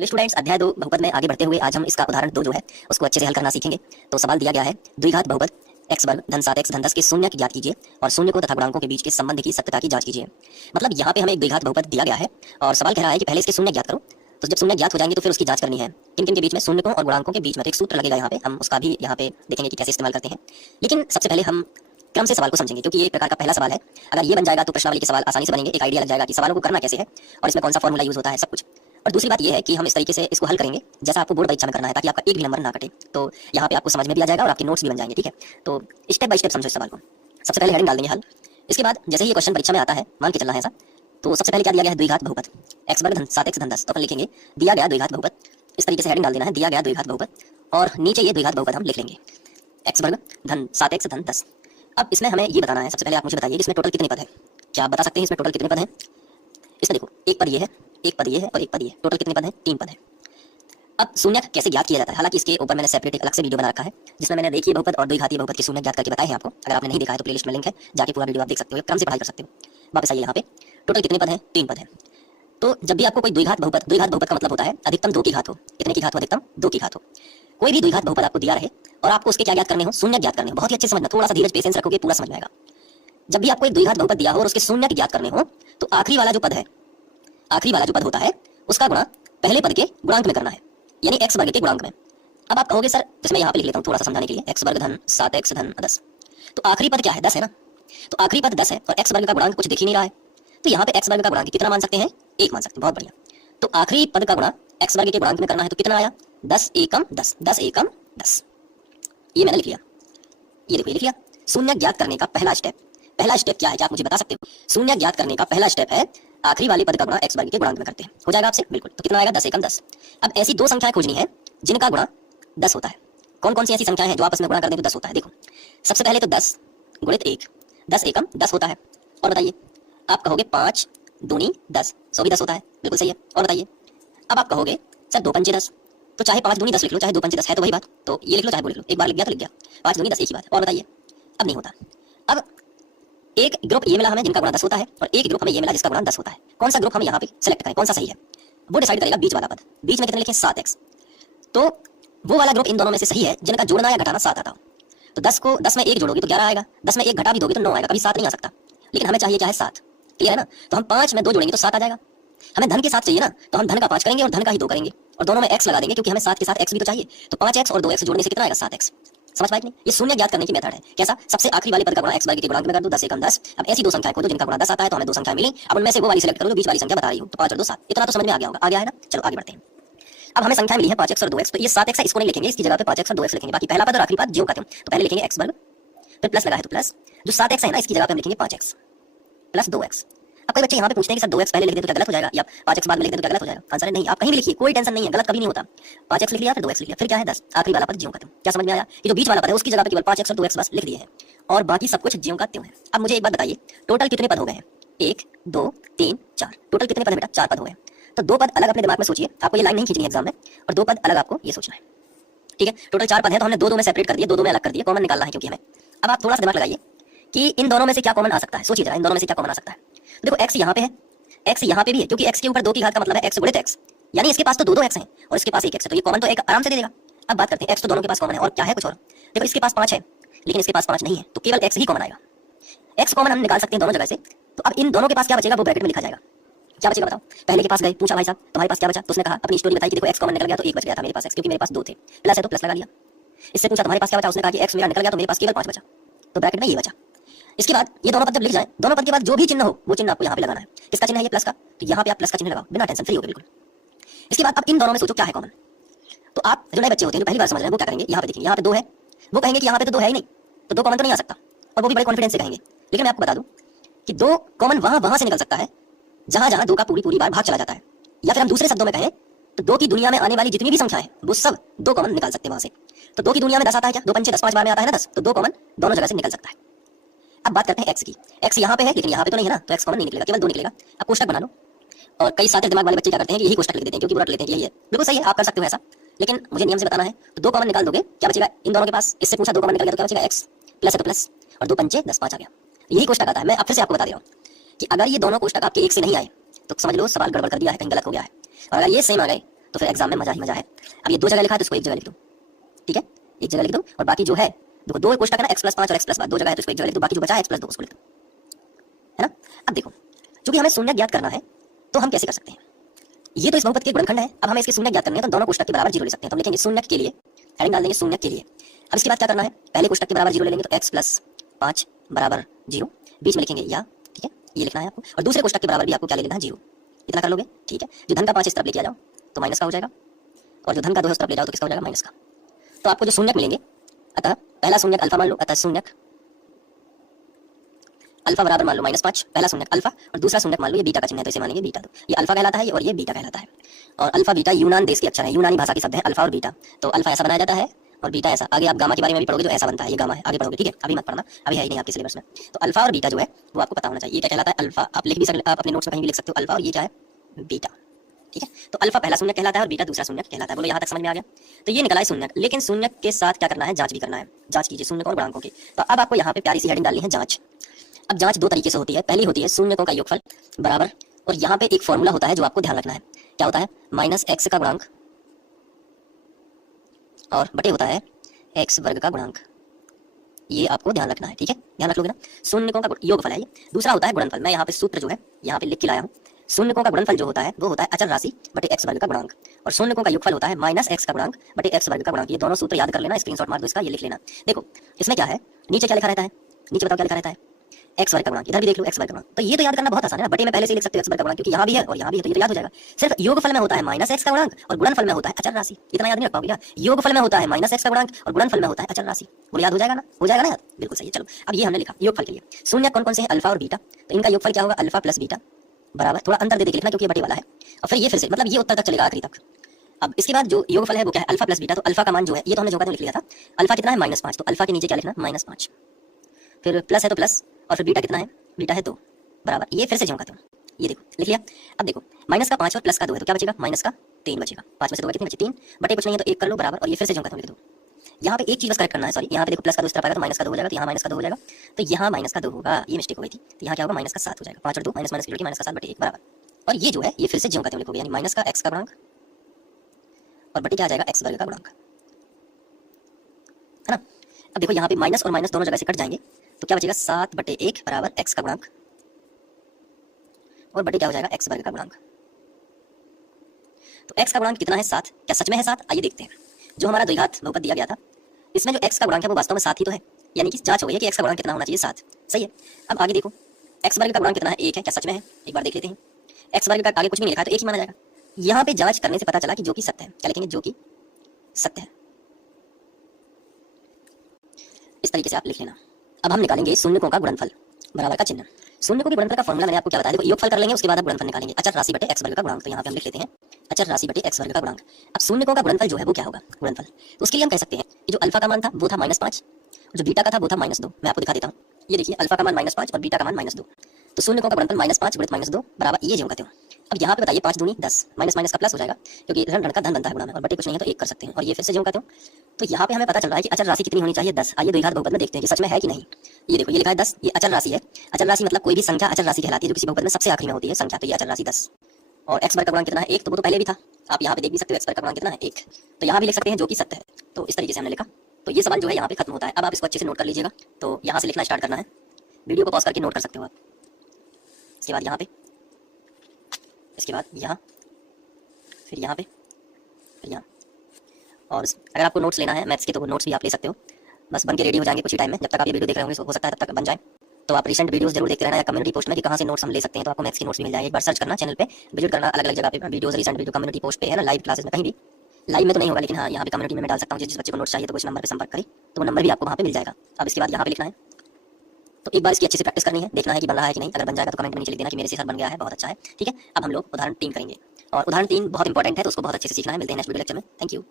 Hello students, अध्याय 2 बहुपद में आगे बढ़ते हुए आज हम इसका उदाहरण 2 जो है उसको अच्छे से हल करना सीखेंगे। तो सवाल दिया गया है द्विघात बहुपद x वर्ग धन 7x धन 10 के शून्य की ज्ञात कीजिए और शून्य को तथा गुणांकों के बीच के संबंध की सत्यता की जांच कीजिए। मतलब यहाँ पे हमें एक द्विघात बहुपद दिया गया है और सवाल कह रहा है कि पहले इसके शून्य ज्ञात करो। तो जब शून्य ज्ञात हो जाएंगे तो फिर उसकी जांच करनी है किन किन के बीच में, शून्य और गुणांकों के बीच में। तो एक सूत्र लगेगा यहाँ पे, हम उसका भी यहाँ पे देखेंगे कि कैसे इस्तेमाल करते हैं। लेकिन सबसे पहले हम क्रम से सवाल को समझेंगे क्योंकि ये एक प्रकार का पहला सवाल है। अगर ये बन जाएगा तो प्रश्नावली के सवाल आसानी से बनेंगे, एक आइडिया लग जाएगा कि सवालों को करना कैसे है और इसमें कौन सा फॉर्मूला यूज होता है, सब कुछ। और दूसरी बात ये है कि हम इस तरीके से इसको हल करेंगे जैसा आपको बोर्ड परीक्षा में करना है, ताकि आपका एक भी नंबर ना कटे। तो यहाँ पे आपको समझ में भी आ जाएगा और आपके नोट्स भी बन जाएंगे, ठीक है। तो स्टेप बाय स्टेप समझो इस सवाल को। सबसे पहले हेडिंग डाल देंगे हल। इसके बाद जैसे ही ये क्वेश्चन परीक्षा में आता है, मान के चलना है ऐसा, तो सबसे पहले क्या दिया गया है, द्विघात बहुपद x वर्ग धन 7x धन 10। तो अपन लिखेंगे दिया गया द्विघात बहुपद, इस तरीके से हेडिंग डाल देना है, दिया गया द्विघात बहुपद, और नीचे ये द्विघात बहुपद हम लिख लेंगे x वर्ग धन 7x धन 10। अब इसमें हमें ये बताना है, सबसे पहले आप मुझे बताइए इसमें टोटल कितने पद है। क्या आप बता सकते हैं इसमें टोटल कितने पद हैं? इसमें देखो एक पद ये है, एक पद ये है और एक पद ये है। टोटल कितने पद हैं? 3 पद हैं। अब शून्य कैसे ज्ञात किया जाता है, हालांकि इसके ऊपर मैंने सेपरेट एक अलग से वीडियो बना रखा है जिसमें मैंने रेखीय बहुपद और द्विघातीय बहुपद के शून्य ज्ञात करके बताए हैं आपको। अगर आपने नहीं देखा है तो प्लेलिस्ट में लिंक है, जाके पूरा वीडियो आप देख सकते हो, क्रम से पढ़ाई कर सकते हो। वापस आइए यहाँ पे, टोटल कितने पद हैं? 3 पद हैं। तो जब भी आपको कोई द्विघात बहुपद का मतलब होता है अधिकतम 2 की घात हो। कितने की घात हो? अधिकतम 2 की घात हो। कोई भी द्विघात बहुपद आपको दिया रहे और आपको उसके क्या ज्ञात करने हो? शून्य ज्ञात करने हो। बहुत ही अच्छे से समझना, थोड़ा सा धीरज पेशेंस रखोगे पूरा समझ में आएगा। जब भी आपको एक द्विघात बहुपद दिया हो और उसके शून्य की ज्ञात करने हो तो आखिरी वाला जो पद है, आखिरी वाला जो पद होता है उसका गुणा पहले पद के गुणांक में करना है, यानी x वर्ग के गुणांक में। अब आप कहोगे सर, तो मैं यहाँ पे लिख लेता हूँ थोड़ा सा समझाने के लिए, x वर्ग धन 7x धन 10। तो आखिरी पद क्या है? 10 है ना। तो आखिरी पद 10 है और x वर्ग का गुणांक कुछ दिख ही नहीं रहा है, तो यहाँ पे x वर्ग का गुणांक कितना मान सकते हैं? 1 मान सकते हैं। बहुत बढ़िया। तो आखिरी पद का गुणा x वर्ग के गुणांक में करना है, तो कितना आया? 10 एकम 10, 10 एकम 10। ये मैंने लिख लिया, ये देखो ये लिख लिया। शून्य ज्ञात करने का पहला स्टेप, पहला स्टेप क्या है, क्या आप मुझे बता सकते हो? शून्य ज्ञात करने का पहला स्टेप है आखिरी वाले पद का गुणा x वर्ग के गुणांक में करते हैं। हो जाएगा आपसे? बिल्कुल। तो कितना आएगा? 10 एकम 10। अब ऐसी 2 संख्याएं खोजनी है जिनका गुणा 10 होता है। कौन कौन सी ऐसी संख्याएं हैं जो आपस में गुणा कर दें तो 10 होता है? देखो, सबसे पहले तो 10 गुणित 1, 10 एकम 10 होता है। और बताइए, आप कहोगे 5 दूनी 10, सो भी 10 होता है। बिल्कुल सही है। और बताइए, अब आप कहोगे सर 2 पंचे 10, तो चाहे 5 दूनी 10 लिख लो, चाहे 2 पंचे 10 है तो वही बात, तो ये लिख लो चाहे वो लिख लो। एक बार लिख गया तो लिख गया, 5 दूनी 10 एक ही बात। और बताइए, अब नहीं होता। अब एक ग्रुप ये मिला हमें जिनका गुणा 10 होता है और एक ग्रुप हमें ये मिला जिसका गुणा 10 होता है। कौन सा ग्रुप हम यहाँ पे सेलेक्ट करें, कौन सा सही है, वो डिसाइड करेगा बीच वाला पद। बीच में कितने लिखें? 7x। तो वो वाला ग्रुप इन दोनों में से सही है जिनका जोड़ना या घटाना 7 आता हो। तो 10 को 10 में 1 जोड़ोगे तो 11 आएगा, 10 में 1 घटा भी दोगे तो 9 आएगा, कभी 7 नहीं आ सकता। लेकिन हमें चाहिए चाहे 7, क्लियर है ना। तो हम 5 में 2 जोड़ेंगे तो 7 आ जाएगा। हमें धन के साथ चाहिए ना, तो हम धन का 5 करेंगे और धन का ही 2 करेंगे और दोनों में x लगा देंगे क्योंकि हमें 7 के साथ x भी तो चाहिए। तो 5x और 2x जोड़ने से कितना आएगा? 7x। समझ पाए नहीं? ये शून्य ज्ञात करने की मेथड है। कैसा? सबसे आखिरी वाले पद का गुणा x वर्ग के गुणांक में कर दो, 10 एकम 10। अब ऐसी 2 संख्याएं खोजो जिनका गुणा 10 आता है, तो हमें 2 संख्याएं मिली। अब उनमें से वो वाली सिलेक्ट करो जो बीच वाली संख्या बता रही हूं। तो 5 और 2 7, इतना तो समझ में आ गया होगा, आ गया है ना। चलो आगे बढ़ते हैं। अब हमें संख्या मिली है 5x और 2x, तो ये 7x है, इसको नहीं लिखेंगे, इसकी जगह पे 5x और 2x लिखेंगे। बाकी पहला पद और आखिरी पद ज्यों का त्यों। तो पहले लिखेंगे x वर्ग, फिर प्लस लगा है तो प्लस, जो 7x है ना इसकी जगह पे हम लिखेंगे 5x प्लस 2x। अब कई बच्चे यहाँ पे पूछते हैं कि सर 2x पहले लिख दे तो क्या गलत हो जाएगा, या 5x बाद में लिख दे तो क्या गलत हो जाएगा? आंसर है नहीं, आप कहीं भी लिखिए, कोई टेंशन नहीं है, गलत कभी नहीं होता। 5x लिख लिया, फिर 2x लिख लिया, फिर क्या है 10, आखिरी वाला पद ज्यों का त्यों। क्या समझ में आया? कि जो बीच वाला पद है उसकी जगह पे केवल 5x और 2x बस लिख दिए हैं और बाकी सब कुछ ज्यों का त्यों है। अब मुझे एक बात बताइए, टोटल कितने पद हो गए हैं? 1 2 3 4। टोटल कितने पद है बेटा? 4 पद हो गए। तो 2 पद अलग अपने दिमाग में सोचिए, आपको ये लाइन नहीं खींचनी एग्जाम में, और 2 पद अलग आपको ये सोचना है, ठीक है। टोटल 4 पद है तो हमने 2 में सेपरेट कर दिए, 2 में अलग कर दिए, कॉमन निकालना है क्योंकि हमें। अब आप थोड़ा सा दिमाग लगाइए कि इन दोनों में से क्या कॉमन आ सकता है, सोचिए जरा, इन दोनों में से क्या कॉमन आ सकता है। देखो x यहाँ पे है, x यहाँ पे भी है, क्योंकि x के ऊपर 2 की घात का मतलब है x गुणित x, यानी इसके पास तो 2 x हैं और इसके पास 1 x है, तो ये कॉमन तो एक आराम से दे देगा। अब बात करते हैं, x तो दोनों के पास कॉमन है और क्या है कुछ और। देखो इसके पास 5 है लेकिन इसके पास 5 नहीं है, तो केवल x ही कॉमन आएगा। x कॉमन हम निकाल सकते हैं दोनों जगह से। तो अब इन दोनों के पास क्या बचेगा वो ब्रैकेट में लिखा जाएगा। क्या बचेगा बताओ? पहले के पास गए, पूछा भाई साहब तुम्हारे पास क्या बचा, तो उसने कहा अपनी स्टोरी बताई कि देखो x कॉमन निकल गया तो 1 बच गया था मेरे पास x, क्योंकि मेरे पास 2 थे, प्लस है तो प्लस लगा लिया। इससे पूछा तुम्हारे पास क्या बचा, उसने कहा कि x मेरा निकल गया तो मेरे पास केवल 5 बचा, तो ब्रैकेट में ये बचा। इसके बाद ये दोनों पद जब लिख जाए, दोनों पद के बाद जो भी चिन्ह हो वो चिन्ह आपको यहाँ पे लगाना है। किसका चिन्ह है? ये प्लस का, तो यहाँ पे आप प्लस का चिन्ह लगाओ, बिना टेंशन, फ्री हो बिल्कुल। इसके बाद अब इन दोनों में सोचो क्या है कॉमन। तो आप जो नए बच्चे होते हैं जो पहली बार समझ रहे हैं वो क्या करेंगे, यहाँ पे देखिए, यहाँ पे 2 है, वो कहेंगे कि यहाँ पे तो 2 है ही नहीं, तो 2 कॉमन तो नहीं आ सकता, और वो भी बड़े कॉन्फिडेंस से कहेंगे। लेकिन मैं आपको बता दूं कि 2 कॉमन वहां से निकल सकता है जहां जहां 2 का पूरी बार भाग चला जाता है, या फिर हम दूसरे शब्दों में कहें तो 2 की दुनिया में आने वाली जितनी भी संख्या है वो सब 2 कॉमन निकाल सकते हैं वहां से। तो 2 की दुनिया में 10 आता है क्या? 2 पंचे 10, 5 बार में आता है ना 10, तो 2 कॉमन दोनों जगह से निकल सकता है। अब बात करते हैं x की। x यहाँ पे है लेकिन यहाँ पे तो नहीं है ना, तो x कॉमन नहीं निकलेगा, केवल 2 निकलेगा। अब कोष्टक बना लो, और कई सारे दिमाग वाले बच्चे क्या करते हैं कि यही कोष्टक लिख देते हैं क्योंकि बुरा लेते हैं कि यही है। बिल्कुल सही है, आप कर सकते हो ऐसा, लेकिन मुझे नियम से बताना है। तो 2 कॉमन निकाल दोगे, क्या बचेगा इन दोनों के पास? इससे पूछा 2 कॉमन निकल गया तो क्या बचेगा? x प्लस है तो प्लस, और 2 पंचे 10, 5 आ गया। यही कोष्टक आता है। मैं अब फिर से आपको बता दे रहा हूँ कि अगर ये दोनों कोष्टक आपके एक से नहीं आए तो समझ लो सवाल गड़बड़ कर दिया है, कहीं गलत हो गया है। और अगर ये सेम आ गए तो फिर एग्जाम में मजा ही मजा है। अब ये 2 जगह लिखा है तो इसको 1 जगह लिख दो, ठीक है, 1 जगह लिख दो। और बाकी जो है देखो 2 कोष्टक है ना, x+5 और x+5 2 जगह है तो इसको 1 जगह लिख दो, बाकी जो बचा है x+2 उसको लिख दो, है ना। अब देखो चूंकि हमें शून्य ज्ञात करना है तो हम कैसे कर सकते हैं, ये तो इस बहुपद के गुणनखंड है। अब हमें इसके शून्य ज्ञात करने हैं तो दोनों कोष्टक के बराबर 0 ले सकते हैं। तो हम लिखेंगे शून्य के लिए, हेडिंग डाल देंगे शून्य के लिए। अब इसके बाद क्या करना है, पहले कोष्टक के बराबर 0 ले लेंगे तो x+5 बराबर 0, बीच में लिखेंगे या, ठीक है, ये लिखना है आपको। और दूसरे कोष्टक के बराबर भी आपको क्या ले लेना है 0, इतना कर लोगे, ठीक है। जो धन का 5 इस तरफ लेके आ जाओ तो माइनस का हो जाएगा, और जो धन का 2 इस तरफ ले जाओ तो किसका हो जाएगा, माइनस का। तो आपको जो शून्यक मिलेंगे, अतः पहला शून्यक अल्फा मान लो, अतः शून्यक अल्फा बराबर मान लो -5, पहला शून्यक अल्फा, और दूसरा शून्यक मान लो ये बीटा का चिन्ह है तो इसे मानेंगे बीटा। तो ये अल्फा कहलाता है और ये बीटा कहलाता है। और अल्फा बीटा यूनान देश के अक्षर है, यूनानी भाषा के शब्द है अल्फा और बीटा। तो अल्फा ऐसा बनाया जाता है और बीटा ऐसा। आगे आप गामा के बारे में भी पढ़ोगे जो ऐसा बनता है, ये गामा है, आगे पढ़ोगे, ठीक है, अभी मत पढ़ना, अभी है ही नहीं आपके सिलेबस में। तो अल्फा और बीटा जो है वो आपको पता होना चाहिए। ये क्या कहलाता है, अल्फा आप लिख भी सकते, आप अपने नोट्स में कहीं भी लिख सकते हो अल्फा, और ये क्या है, बीटा, ठीक है। तो अल्फा पहला शून्यक कहलाता है और बीटा दूसरा शून्यक कहलाता है। बोलो यहाँ तक समझ में आ गया। तो ये निकला है शून्यक, लेकिन शून्यक के साथ क्या करना है, जांच भी करना है। जांच कीजिए शून्यक और गुणांकों की। तो अब आपको यहाँ पे प्यारी सी हेडिंग डालनी है जांच। अब जांच 2 तरीके से होती है, पहली होती है शून्यकों का योगफल बराबर, और यहाँ पे एक फॉर्मूला होता है जो आपको ध्यान रखना है, क्या होता है, -x का गुणांक और बटे होता है x वर्ग का गुणांक। ये आपको ध्यान रखना है, ठीक है, ध्यान रख लोगे ना। शून्यकों का योगफल है ये। दूसरा होता है गुणनफल। मैं यहाँ पे सूत्र जो है यहाँ पे लिख के लाया हूँ। शून्यकों का गुणनफल जो होता है वो होता है अचल राशि बटे x वर्ग का गुणांक, और शून्यकों का योगफल होता है -x का गुणांक बटे x वर्ग का गुणांक। ये दोनों सूत्र याद कर लेना, स्क्रीनशॉट मार दो इसका, ये लिख लेना। देखो इसमें क्या है, नीचे क्या लिखा रहता है, नीचे बताओ क्या लिखा रहता है, x वर्ग का गुणांक। इधर भी देख लो x वर्ग का गुणांक। तो ये तो याद करना बहुत आसान है ना, बटे में पहले से लिख सकते हो x वर्ग का गुणांक, क्योंकि यहाँ भी है और यहाँ भी है तो ये तो याद हो जाएगा। सिर्फ योगफल में होता है -x का गुणांक और गुणनफल में होता है अचल राशि। इतना याद नहीं रख पाओगे क्या, योगफल में होता है -x का गुणांक और गुणनफल में होता है अचल राशि। बोलो याद हो जाएगा ना, हो जाएगा ना याद, बिल्कुल सही है। चलो अब ये हमने लिखा योगफल के लिए। शून्य कौन कौन से हैं, अल्फा और बीटा। तो इनका योगफल क्या होगा, अल्फा प्लस बीटा बराबर, थोड़ा अंतर दे के लिखना क्योंकि ये बटे वाला है, और फिर ये फिर से मतलब ये उत्तर तक चलेगा आखिरी तक। अब इसके बाद जो योगफल है वो क्या है, अल्फा प्लस बीटा। तो अल्फा का मान जो है ये तो हमने जोका तो लिख लिया था, अल्फा कितना है -5, तो अल्फा के नीचे क्या लिखना -5, फिर प्लस है तो प्लस, और फिर बीटा कितना है, बीटा है 2 बराबर, ये फिर से जोका तो ये देखो लिख लिया। अब देखो -5 और प्लस का 2 है तो क्या बचेगा, -3 बचेगा। 5 में से 2 कितने बचे, 3 बटे कुछ नहीं है तो 1 कर लो बराबर, और ये फिर से जोका तो लिख दो। यहाँ पे एक चीज बस करेक्ट करना है, सॉरी यहाँ पे देखो प्लस का 2 इस तरफ आएगा तो माइनस का 2 हो जाएगा, तो यहाँ माइनस का 2 हो जाएगा, तो यहाँ माइनस का 2 होगा, ये मिस्टेक हो गई थी। तो यहाँ क्या होगा, -7 हो जाएगा, 5 और 2 माइनस की -7 बटे 1 बराबर। और ये जो है ये फिर से ज्यों का त्यों लिखोगे, यानी माइनस का x का गुणांक और बटे क्या आ जाएगा x वर्ग का गुणांक, है ना। अब देखो यहाँ पे माइनस और माइनस दोनों जगह से कट जाएंगे तो क्या बचेगा, 7 बटे 1 बराबर x का गुणांक और बटे क्या हो जाएगा x वर्ग का गुणांक। तो x का गुणांक कितना है, 7। क्या सच में है 7? आइए देखते हैं। जो हमारा द्विघात बहुपद दिया गया था इसमें जो x का गुणांक है वो वास्तव में 7 ही तो है, यानी कि जांच हो गई है कि x का गुणांक कितना होना चाहिए, 7। सही है। अब आगे देखो x वर्ग का गुणांक कितना है, 1 है। क्या सच में है, एक बार देख लेते हैं। x वर्ग का आगे कुछ भी नहीं लिखा है तो 1 ही माना जाएगा। यहाँ पे जांच करने से पता चला कि जो कि सत्य है। क्या लिखेंगे, जो कि सत्य है। इस तरीके से आप लिख लेना। अब हम निकालेंगे शून्यकों का गुणनफल बराबर का चिन्ह। शून्यकों के गुणनफल का फॉर्मूला मैंने आपको क्या बताया, देखो योगफल कर लेंगे उसके बाद आप गुणनफल निकालेंगे। अचर राशि बटे x वर्ग का गुणांक, तो यहाँ पे हम लिख लेते हैं अचर राशि बटे x वर्ग का गुणांक। अब शून्यकों का गुणनफल जो है वो क्या होगा, गुणनफल। तो उसके लिए हम कह सकते हैं कि जो अल्फा का मान था वो था -5, जो बीटा का था वो था -2। मैं आपको दिखा देता हूँ, ये देखिए अल्फा का मान -5 और बीटा का मान -2। तो शून्यकों का गुणनफल -5 गुणित -2 बराबर ये जो कहते हो। अब यहाँ पे बताइए 5 दूनी 10, माइनस माइनस का प्लस हो जाएगा क्योंकि ऋण ऋण का धन बनता है गुणा में, और बटे कुछ नहीं है तो 1 कर सकते हैं, और ये फिर से जो कहते हो। तो यहाँ पे हमें पता चल रहा है कि अचल राशि कितनी होनी चाहिए, 10। आइए द्विघात बहुपद में देखते हैं कि सच में है कि नहीं। ये देखो ये लिखा है 10, ये अचल राशि है। अचल राशि मतलब कोई भी संख्या अचल राशि कहलाती है जो किसी बहुपद में सबसे आखिरी में होती है संख्या। तो ये अचल राशि 10 और x वर्ग का गुणांक कितना है, 1। तो वो तो पहले भी था, आप यहाँ पे देख भी सकते हो x वर्ग का गुणांक कितना है, 1। तो यहाँ भी लिख सकते हैं जो कि सत्य है। तो इस तरीके से हमने लिखा। तो ये सवाल जो है यहाँ पे खत्म होता है। अब आप इसको अच्छे से नोट कर लीजिएगा। तो यहाँ से लिखना स्टार्ट करना है, वीडियो को पॉज करके नोट कर सकते हो आप। इसके बाद यहाँ पे, इसके बाद यहाँ, फिर यहाँ पे, फिर यहाँ। और अगर आपको नोट्स लेना है मैथ्स के तो वो नोट्स भी आप ले सकते हो। बस बन के रेडी हो जाएंगे कुछ ही टाइम में। जब तक आप ये वीडियो देख रहे होंगे हो सकता है तब तक बन जाए। तो आप रिसेंट वीडियोस जरूर देखते रहना या कम्युनिटी पोस्ट में कि कहाँ से नोट्स हम ले सकते हैं, तो आपको मैथ्स की नोट्स भी मिल जाएगी। एक बार सर्च करना, चैनल पे विजिट करना, अलग अलग जगह पे videos recent video community post पे है ना, लाइव क्लासेस में कहीं भी। लाइव में तो नहीं होगा लेकिन हाँ यहाँ पे कम्युनिटी में मैं डाल सकता हूँ। जिस बच्चे को नोट्स चाहिए तो उस नंबर पर संपर्क करें, तो वो नंबर भी आपको वहाँ पे मिल जाएगा। अब इसके बाद यहाँ पे लिखना है। तो एक बार इसकी अच्छे से प्रैक्टिस करनी है, देखना है कि बन रहा है कि नहीं। अगर बन जाएगा तो कमेंट में नीचे लिख देना कि मेरे से सर बन गया है, बहुत अच्छा है। ठीक है, अब हम लोग उदाहरण 3 करेंगे और उदाहरण 3 बहुत इंपॉर्टेंट है तो उसको बहुत अच्छे से सीखना है। मिलते हैं नेक्स्ट वीडियो लेक्चर में। Thank you.